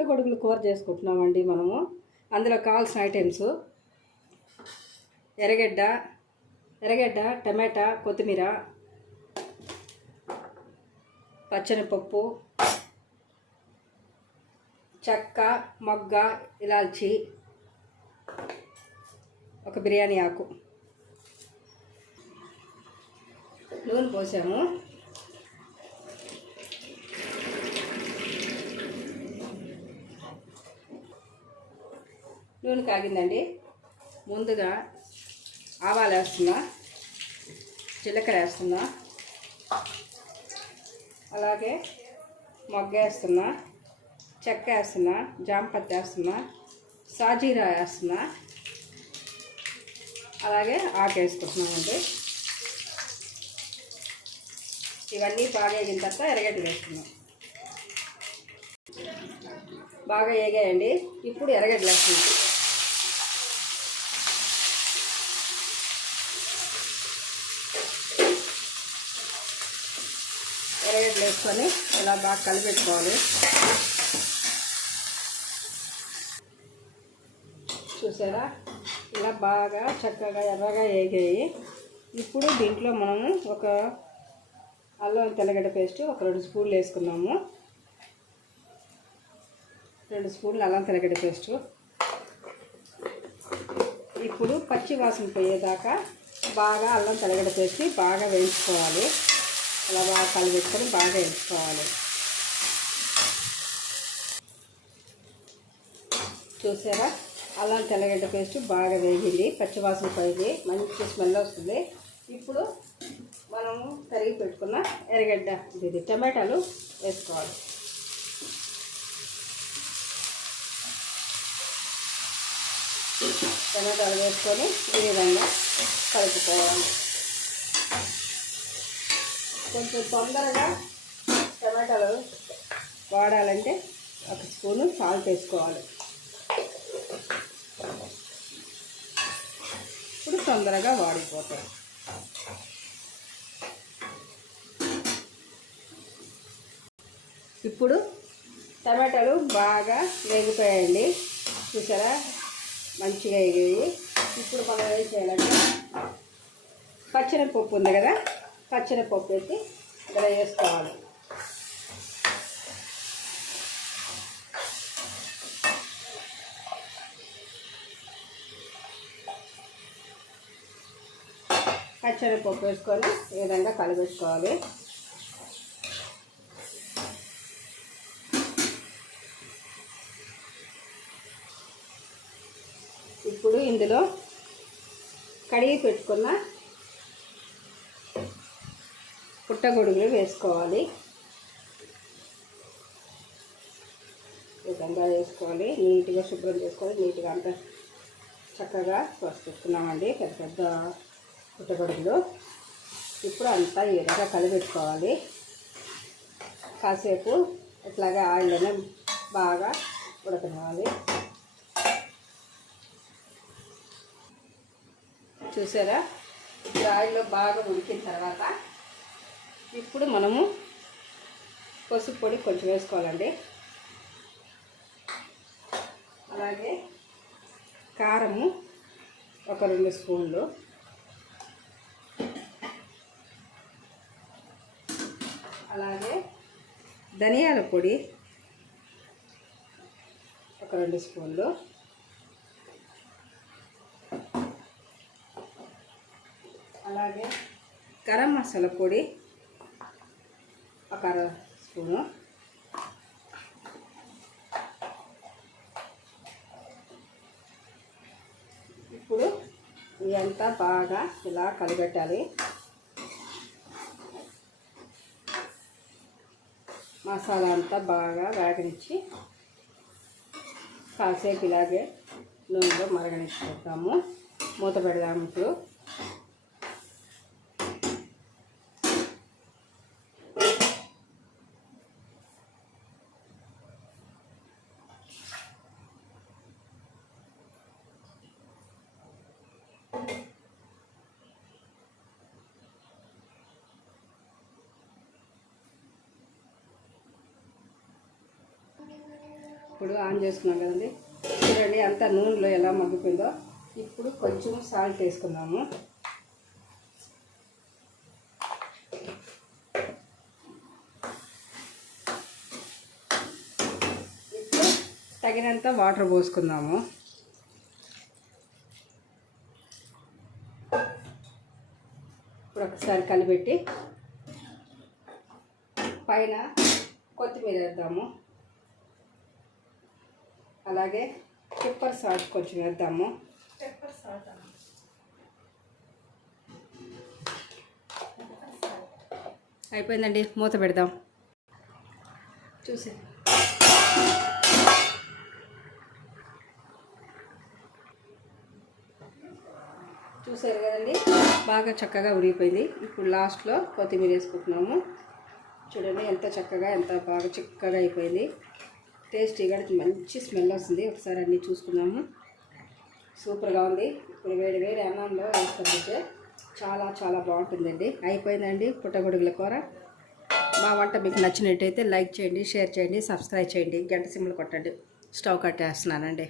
పుట్టగొడుగులు కూర చేసుకుంటున్నామండి మనము. అందులో కావాల్సిన ఐటమ్స్ ఎర్రగడ్డ, టమాటా, కొత్తిమీర, పచ్చనిపప్పు, చెక్క, మొగ్గ, ఇలాచి, ఒక బిర్యానీ ఆకు. నూనె పోసాము. నూనె కాగిందండి. ముందుగా ఆవాలు వేస్తున్నా, జీలకర్ర వేస్తున్నా, అలాగే మొగ్గ వేస్తున్నా, చెక్క వేస్తున్నా, జాంపత్తి వేస్తున్నా, సాజీరా వేస్తున్నా, అలాగే ఆకు వేసుకుంటున్నామండి. ఇవన్నీ బాగా వేగిన తర్వాత ఎర్రగడ్డలు వేస్తున్నాం. బాగా వేగాయండి. ఇప్పుడు ఎర్రగడ్డలు వేస్తున్నాం. ఎర్రగడ్డలు వేసుకొని ఇలా బాగా కలిపెట్టుకోవాలి. చూసారా, ఇలా బాగా చక్కగా ఎర్రగా వేగాయి. ఇప్పుడు దీంట్లో మనము ఒక అల్లం తెల్లగడ్డ పేస్ట్ ఒక 2 స్పూన్లు వేసుకున్నాము. 2 స్పూన్లు అల్లం తెల్లగడ్డ పేస్టు. ఇప్పుడు పచ్చి వాసన పోయేదాకా బాగా అల్లం తెల్లగడ్డ పేస్ట్ బాగా వేయించుకోవాలి. అలా బాగా కలిపెట్టుకొని బాగా వేయించుకోవాలి. చూసారా, అల్లం తెల్లగడ్డ పేస్ట్ బాగా వేగింది. పచ్చివాసన పోయింది, మంచి స్మెల్ వస్తుంది. ఇప్పుడు మనము తరిగి పెట్టుకున్న ఎర్రగడ్డ టమాటాలు వేసుకోవాలి. టమాటాలు వేసుకొని ఈ విధంగా కలుపుకోవాలి. కొంచెం తొందరగా టమాటాలు వాడాలంటే 1 స్పూను సాల్ట్ వేసుకోవాలి. ఇప్పుడు తొందరగా వాడిపోతాయి. ఇప్పుడు టమాటాలు బాగా వేగిపోయాయండి. చూసారా, మంచిగా వేగాయి. ఇప్పుడు మనం ఏం చేయాలంటే పచ్చనిపప్పు ఉంది కదా, పచ్చనిపప్పు వేసి ఇలా వేసుకోవాలి. పచ్చనిపప్పు వేసుకొని ఈ విధంగా కలిపేసుకోవాలి. ఇప్పుడు ఇందులో కడిగి పెట్టుకున్న పుట్టగొడుగులు వేసుకోవాలి. ఈ విధంగా వేసుకోవాలి. నీట్గా శుభ్రం చేసుకోవాలి. నీట్గా అంతా చక్కగా వస్తున్నామండి పెద్ద పెద్ద పుట్టగొడుగులు. ఇప్పుడు అంతా ఈ విధంగా కలిపెట్టుకోవాలి. కాసేపు ఇట్లాగా ఆయిల్లోనే బాగా ఉడకనివ్వాలి. చూసారా, ఈ ఆయిల్లో బాగా ఉడికిన తర్వాత ఇప్పుడు మనము పసుపు పొడి కొంచెం వేసుకోవాలండి. అలాగే కారము ఒక 2 స్పూన్లు, అలాగే ధనియాల పొడి ఒక 2 స్పూన్లు, అలాగే గరం మసాలా పొడి ఒక 1/2 స్పూను, ఇప్పుడు ఇదంతా బాగా ఇలా కలిపెట్టాలి. మసాలా అంతా బాగా వేగనిచ్చి కాసేపు ఇలాగే నూనెలో మరగనిచ్చుకుంటాము. మూత పెడదాము. ఇప్పుడు ఇప్పుడు ఆన్ చేసుకున్నాం కదండి, చూడండి అంతా నూనెలో ఎలా మగ్గిపోయిందో. ఇప్పుడు కొంచెం సాల్ట్ వేసుకుందాము. ఇప్పుడు తగినంత వాటర్ పోసుకుందాము. ఇప్పుడు ఒకసారి కలిపెట్టి పైన కొత్తిమీర వేద్దాము. అలాగే పెప్పర్ సాల్ట్ కొంచెం వేద్దాము. పెప్పర్ సాల్ట్ అయిపోయిందండి, మూత పెడదాం. చూసారు కదండి, బాగా చక్కగా ఉడిగిపోయింది. ఇప్పుడు లాస్ట్లో కొత్తిమీర వేసుకుంటున్నాము. చూడండి ఎంత చక్కగా, ఎంత బాగా చిక్కగా అయిపోయింది. టేస్టీగా మంచి స్మెల్ వస్తుంది. ఒకసారి అన్నీ చూసుకుందాము. సూపర్గా ఉంది. ఇప్పుడు వేడి వేడి అన్నంలో వేసుకుంటే చాలా చాలా బాగుంటుందండి. అయిపోయిందండి పుట్టగొడుగుల కూర. మా వంట మీకు నచ్చినట్టయితే లైక్ చేయండి, షేర్ చేయండి, సబ్స్క్రైబ్ చేయండి, గంట సింబల్ కొట్టండి. స్టవ్ కట్టేస్తున్నానండి.